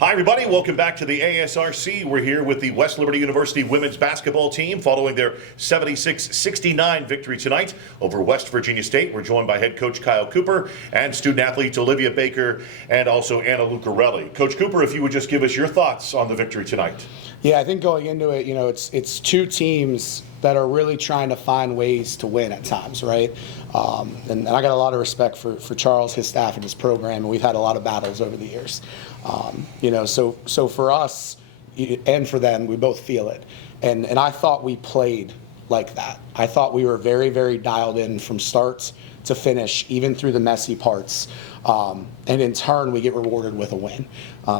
Hi, everybody. Welcome back to the ASRC. We're here with the West Liberty University women's basketball team following their 76-69 victory tonight over West Virginia State. We're joined by head coach Kyle Cooper and student athletes Olivia Baker and also Anna Lucarelli. Coach Cooper, if you would just give us your thoughts on the victory tonight. Yeah, I think going into it, it's two teams that are really trying to find ways to win at times, right? And I got a lot of respect for Charles, his staff, and his program, and we've had a lot of battles over the years. So for us and for them, we both feel it. And I thought we played like that. I thought we were very, very dialed in from start to finish, even through the messy parts. And in turn, we get rewarded with a win.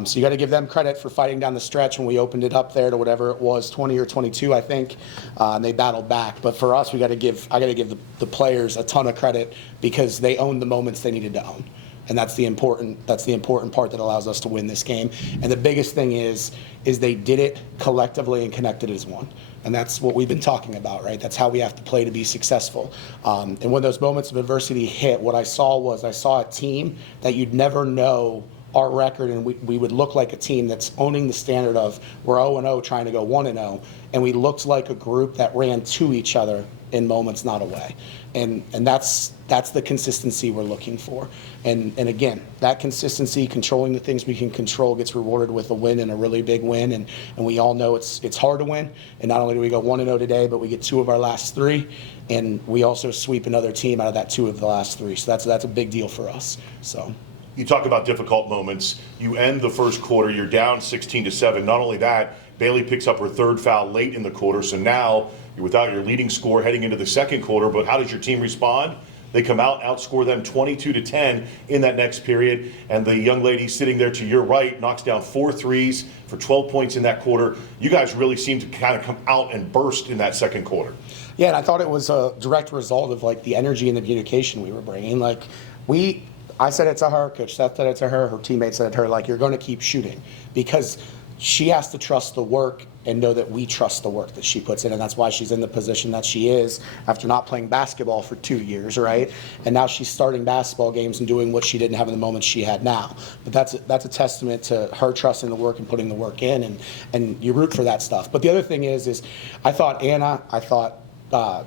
So you got to give them credit for fighting down the stretch when we opened it up there to whatever it was, 20 or 22, I think. And they battled back. But for us, I got to give the players a ton of credit because they owned the moments they needed to own. And that's the important part that allows us to win this game. And the biggest thing is they did it collectively and connected as one. And that's what we've been talking about, right? That's how we have to play to be successful. And when those moments of adversity hit, what I saw a team that you'd never know our record, and we would look like a team that's owning the standard of we're 0-0 trying to go 1-0, and we looked like a group that ran to each other in moments, not away. And that's the consistency we're looking for. And again, that consistency, controlling the things we can control, gets rewarded with a win, and a really big win. And we all know it's hard to win. And not only do we go 1-0 today, but we get 2 of our last 3, and we also sweep another team out of that 2 of the last 3. So that's a big deal for us. So. You talk about difficult moments. You end the first quarter, you're down 16-7. Not only that, Bailey picks up her 3rd foul late in the quarter, so now you're without your leading scorer heading into the second quarter. But how does your team respond? They come out, outscore them 22-10 in that next period, and the young lady sitting there to your right knocks down 4 threes for 12 points in that quarter. You guys really seem to kind of come out and burst in that second quarter. Yeah, and I thought it was a direct result of the energy and the communication we were bringing. I said it to her, Coach Seth said it to her teammates said it to her, you're going to keep shooting, because she has to trust the work and know that we trust the work that she puts in, and that's why she's in the position that she is after not playing basketball for 2 years, right? And now she's starting basketball games and doing what she didn't have in the moment she had now. But that's a testament to her trusting the work and putting the work in, and you root for that stuff. But the other thing is I thought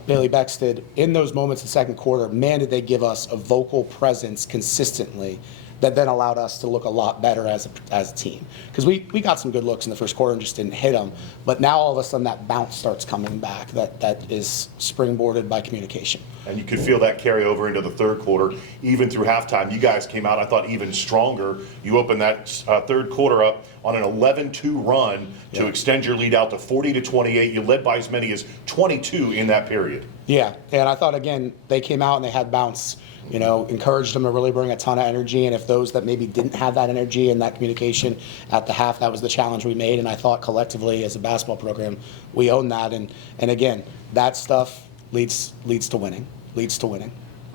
Bailey Bexted, in those moments in the second quarter, man, did they give us a vocal presence consistently that then allowed us to look a lot better as a team. Because we got some good looks in the first quarter and just didn't hit them. But now all of a sudden that bounce starts coming back that is springboarded by communication. And you could feel that carry over into the third quarter, even through halftime. You guys came out, I thought, even stronger. You opened that third quarter up on an 11-2 run to extend your lead out to 40-28. You led by as many as 22 in that period. Yeah, and I thought, again, they came out and they had bounce. Encouraged them to really bring a ton of energy. And if those that maybe didn't have that energy and that communication at the half, that was the challenge we made. And I thought collectively as a basketball program, we own that. And again, that stuff leads to winning.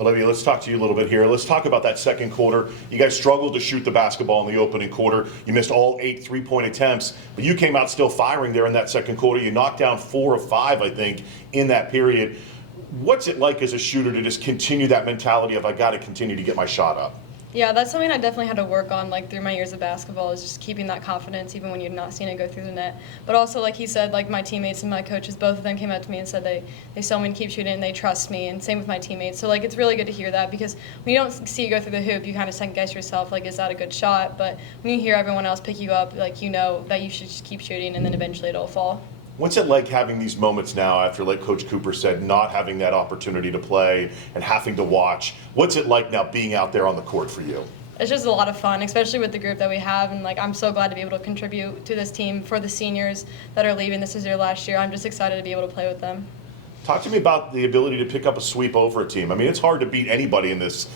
Olivia, let's talk to you a little bit here. Let's talk about that second quarter. You guys struggled to shoot the basketball in the opening quarter. You missed all 8 3-point attempts, but you came out still firing there in that second quarter. You knocked down 4 of 5, I think, in that period. What's it like as a shooter to just continue that mentality of I got to continue to get my shot up? Yeah, that's something I definitely had to work on through my years of basketball, is just keeping that confidence even when you're not seeing it go through the net. But also, like he said, my teammates and my coaches, both of them came up to me and said they saw me to keep shooting and they trust me, and same with my teammates. So it's really good to hear that, because when you don't see you go through the hoop, you kind of second guess yourself, is that a good shot? But when you hear everyone else pick you up, you know that you should just keep shooting, and then eventually it'll fall. What's it like having these moments now after, like Coach Cooper said, not having that opportunity to play and having to watch? What's it like now being out there on the court for you? It's just a lot of fun, especially with the group that we have, and I'm so glad to be able to contribute to this team for the seniors that are leaving. This is their last year. I'm just excited to be able to play with them. Talk to me about the ability to pick up a sweep over a team. I mean, it's hard to beat anybody in this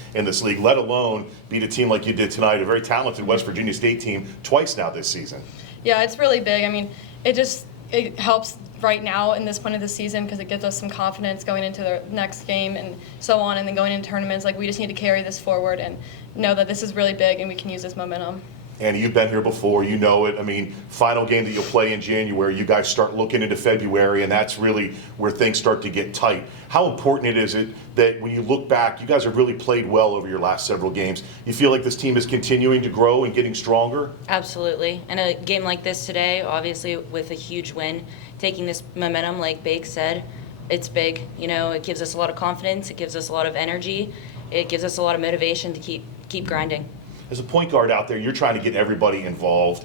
league, let alone beat a team like you did tonight, a very talented West Virginia State team, twice now this season. Yeah, it's really big. I mean, it helps right now in this point of the season, because it gives us some confidence going into the next game and so on, and then going into tournaments. We just need to carry this forward and know that this is really big and we can use this momentum. Andy, you've been here before, you know it. I mean, final game that you'll play in January, you guys start looking into February, and that's really where things start to get tight. How important is it that when you look back, you guys have really played well over your last several games? You feel like this team is continuing to grow and getting stronger? Absolutely. And a game like this today, obviously with a huge win, taking this momentum, like Bake said, it's big. You know, it gives us a lot of confidence. It gives us a lot of energy. It gives us a lot of motivation to keep grinding. As a point guard out there, you're trying to get everybody involved.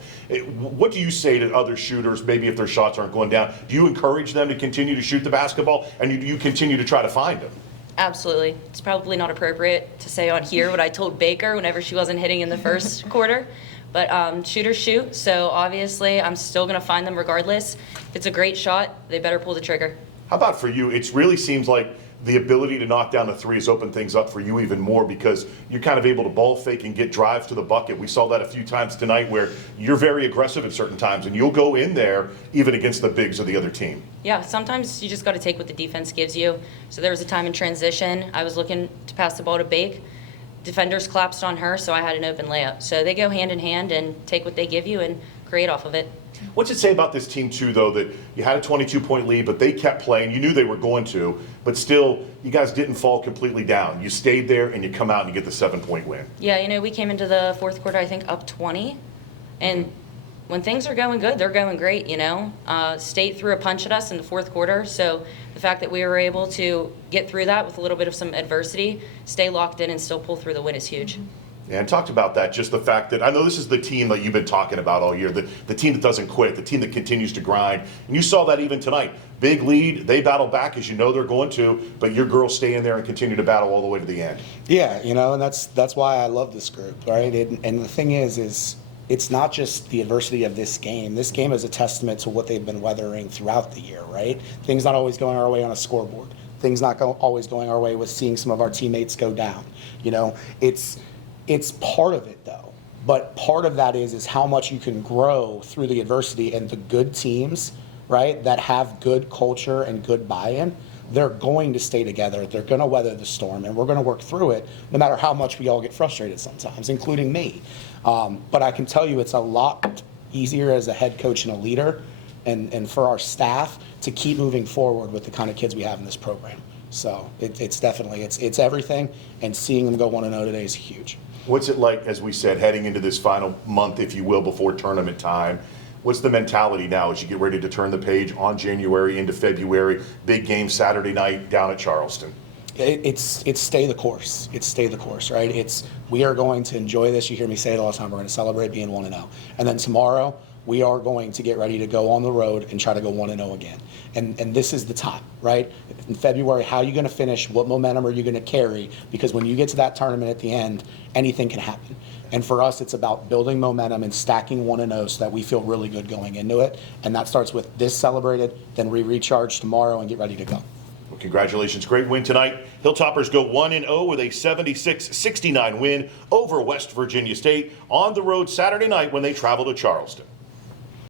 What do you say to other shooters, maybe if their shots aren't going down? Do you encourage them to continue to shoot the basketball, and do you continue to try to find them? Absolutely. It's probably not appropriate to say on here what I told Baker whenever she wasn't hitting in the first quarter. But shooters shoot, so obviously I'm still going to find them regardless. If it's a great shot, they better pull the trigger. How about for you? It really seems like the ability to knock down the three has opened things up for you even more because you're kind of able to ball fake and get drives to the bucket. We saw that a few times tonight where you're very aggressive at certain times and you'll go in there even against the bigs of the other team. Yeah, sometimes you just got to take what the defense gives you. So there was a time in transition, I was looking to pass the ball to Bake. Defenders collapsed on her, so I had an open layup. So they go hand in hand and take what they give you and create off of it. What's it say about this team, too, though, that you had a 22-point lead, but they kept playing. You knew they were going to, but still, you guys didn't fall completely down. You stayed there, and you come out and you get the 7-point win. Yeah, you know, we came into the fourth quarter, I think, up 20. And when things are going good, they're going great, you know. State threw a punch at us in the fourth quarter, so the fact that we were able to get through that with a little bit of some adversity, stay locked in, and still pull through the win is huge. And talked about that, just the fact that I know this is the team that you've been talking about all year, the team that doesn't quit, the team that continues to grind. And you saw that even tonight. Big lead, they battle back as you know they're going to, but your girls stay in there and continue to battle all the way to the end. Yeah, you know, and that's why I love this group, right? And the thing is it's not just the adversity of this game. This game is a testament to what they've been weathering throughout the year, right? Things not always going our way on a scoreboard. Things not always going our way with seeing some of our teammates go down. You know, it's part of it though, but part of that is how much you can grow through the adversity, and the good teams, right, that have good culture and good buy-in, they're going to stay together. They're going to weather the storm, and we're going to work through it no matter how much we all get frustrated sometimes, including me. But I can tell you it's a lot easier as a head coach and a leader and for our staff to keep moving forward with the kind of kids we have in this program. So it's definitely, it's everything, and seeing them go 1-0 today is huge. What's it like, as we said, heading into this final month, if you will, before tournament time? What's the mentality now as you get ready to turn the page on January into February? Big game Saturday night down at Charleston. It's stay the course. It's stay the course, right? We are going to enjoy this. You hear me say it all the time. We're going to celebrate being 1-0. And then tomorrow, we are going to get ready to go on the road and try to go 1-0 again. And this is the time, right? In February, how are you going to finish? What momentum are you going to carry? Because when you get to that tournament at the end, anything can happen. And for us, it's about building momentum and stacking 1-0 so that we feel really good going into it. And that starts with this celebrated, then we recharge tomorrow and get ready to go. Well, congratulations. Great win tonight. Hilltoppers go 1-0 with a 76-69 win over West Virginia State on the road Saturday night when they travel to Charleston.